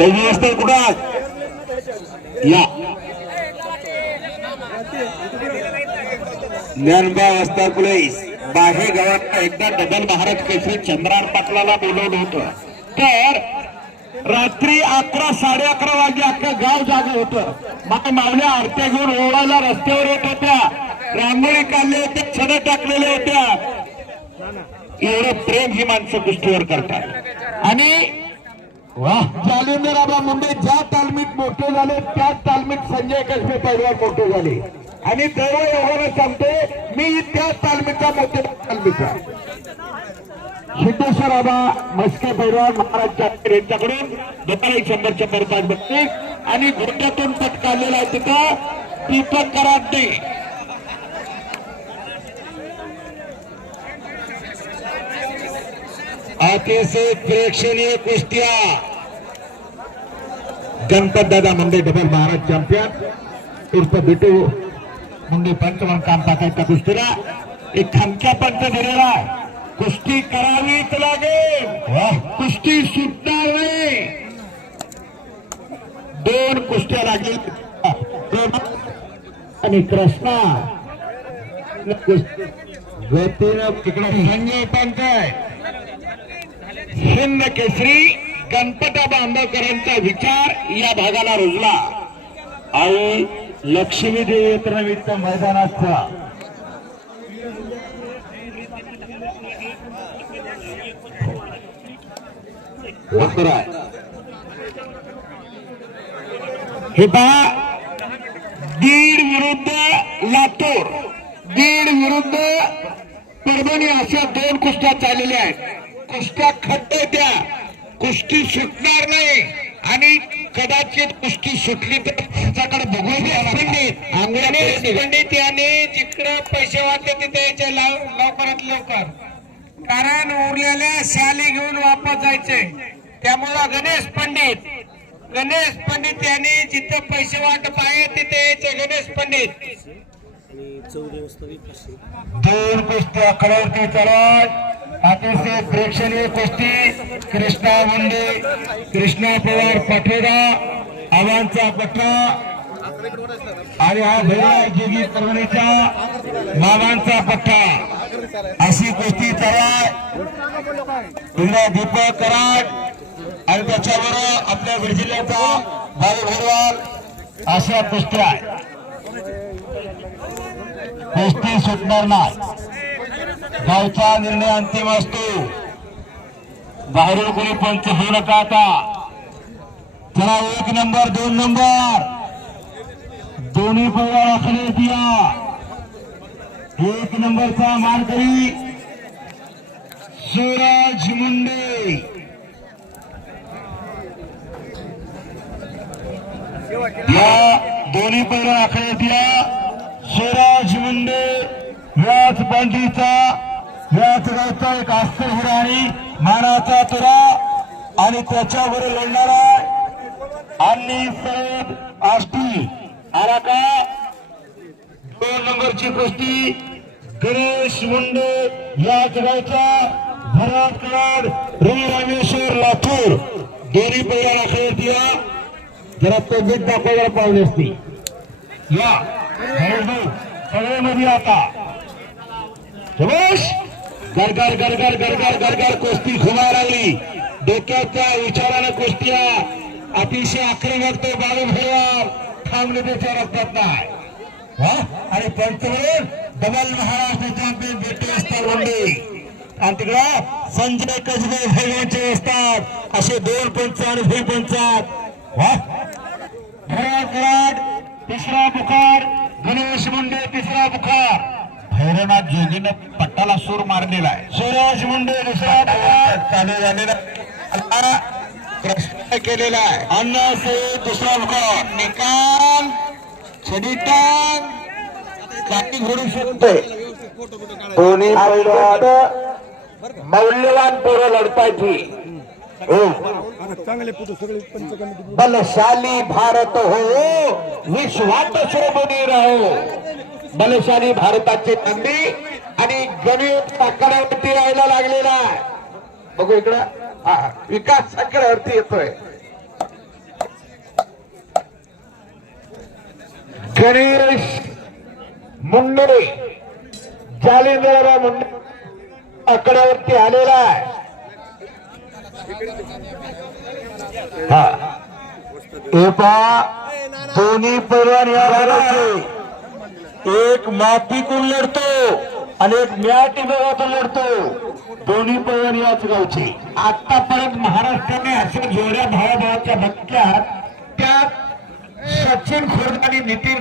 त्याची असते कुठं? या. ज्ञानबा असतात पोलीस. बाहे गावात एकदा डबल महाराज केसरी चंद्रार पाटलाला बोलवलं होतं. तर रात्री अकरा साडे अकरा वाजे अख्खं गाव जागे होतं. माझ्या मावल्या आरत्या घेऊन ओळाला रस्त्यावर येत होत्या. रांगोळी काढले होते छड टाकलेल्या होत्या. एवढं प्रेम ही माणसं कुस्तीवर करतात आणि वाह जालिंदराबा मुंबई ज्या तालमीत मोठे झाले त्याच तालमीत संजय कसबे पैलवान मोठे झाले. आणि देवा एवढं सांगते मी त्याच तालमीचा मोठे तालमीचा. सिद्धेश्वर आबा मस्के पैलवान महाराज यांच्याकडून दुपारी एक शंभरच्या परताज बघते आणि घोट्यातून पटकावलेला आहे तिथं दीपक कराटे अतिशय प्रेक्षणीय कुस्त्या. गणपत दादा मुंडे डबल महाराज चॅम्पियन उर्फ बिटू मुंडे पंच म्हणून काम टाकायचं त्या कुस्तीला. एक खमक्या पंच दिलेला आहे. कुस्ती करावीच लागेल. कुस्ती सुटणार नाही. दोन कुस्त्या लागेल. आणि कृष्णा गतीनं तिकडे संजय पंच आहे. हिंद केसरी. गणपताबा आंबेडकरांचा विचार या भागाला रुजला. आणि लक्ष्मी देवी यंत्रवीचं हे पहा बीड विरुद्ध लातूर. बीड विरुद्ध परभणी अशा दोन कुस्त्या चाललेल्या आहेत. कुस्त्या खड्डे त्या. कुस्ती सुटणार नाही. आणि कदाचित कुस्ती सुटली तर त्याच्याकडे बघू पंडित यांनी जिकडं पैसे वाटले तिथे यायचे लाव- लवकरात लवकर. कारण उरलेल्या शाली घेऊन वापस जायचे. त्यामुळं गणेश पंडित गणेश पंडित यांनी जिथं पैसे वाटप आहे तिथे यायचे गणेश पंडित. दोन कुस्त्या कडवती चढत अतिशय प्रेक्षणीय कुस्ती कृष्णा मुंडे कृष्णा पवार पठेडा आव्हानचा पट्टा आणि हा भैया जोगी परभणीचा मामांचा पट्टा. अशी कुस्ती चला इकडे दीपक कराड आणि त्याच्यावर आपल्या बीड जिल्ह्याचा बालू भरवाल अशा कुस्त्या आहेत. कुस्ती सुटणार नाही. गावचा निर्णय अंतिम असतो. बाहेरून कोणी पंच होऊ नका आता. चला एक नंबर दोन नंबर. दोन्ही पैया असले दिया. एक नंबरचा मानकरी सूरज मुंडे. या दोन्ही पैरा आखले या सूरज मुंडे. व्याज बंडीचा याच गावचा एक अस्त्र हिरा आणि मानाचा तुरा आणि त्याच्यावर लढणारा आणि सैद आष्टी. आला का? दोन नंबरची कुस्ती गणेश मुंडे याच गावचा भरत कराड रवी रामेश्वर लातूर. दोन्ही पहिला खेळ दिला. जरा तो बीट दाखवायला पाहुणे असती. या सगळे मध्ये आता. सुभाष गरगर गरगर गरगर गरगर कुस्ती घुमा लागली. डोक्याच्या विचारानं कुस्त्या. अतिशय आक्रमक तो बाळू भैया थांबले त्याच्या रक्तात नाही. आणि पंचवरून डबल महाराष्ट्र चॅम्पियन भेटले असतात वंडे आणि तिकडं संजय कसबे भैयांचे असतात. असे दोन पंच आणि भुई पंचात वा कराड तिसरा बुखार गणेश मुंडे तिसरा बुखार भैरवनाथ जोगीनं पट्टाला सूर मारलेला आहे. सूरज मुंडे दुसरा चालू झालेला प्रश्न केलेला आहे. अन्न से दुसरा निकाल छडीटान काही घडू शकते दोन्ही पैलवान मौल्यवान पोरं लढतायची बलशाली भारत हो विश्वात शोभनी राहो. बलशाली भारताची तंबी आणि गणित साखरावरती राहायला लागलेला आहे. बघू इकडं. विकास साखरावरती येतोय. गणेश मुंडे जालिंद्रराव मुंडे आकड्यावरती आलेला आहे. हा. दोन्ही पैलवान या भागाचे एक मातीतून लढतो आणि एक मॅट विभागातून लढतो. दोन्ही पैलवान याच गावचे. आतापर्यंत महाराष्ट्राने अशा जोड्या भावाभावाच्या बघितल्यात. त्यात सचिन खोर्ड नितीन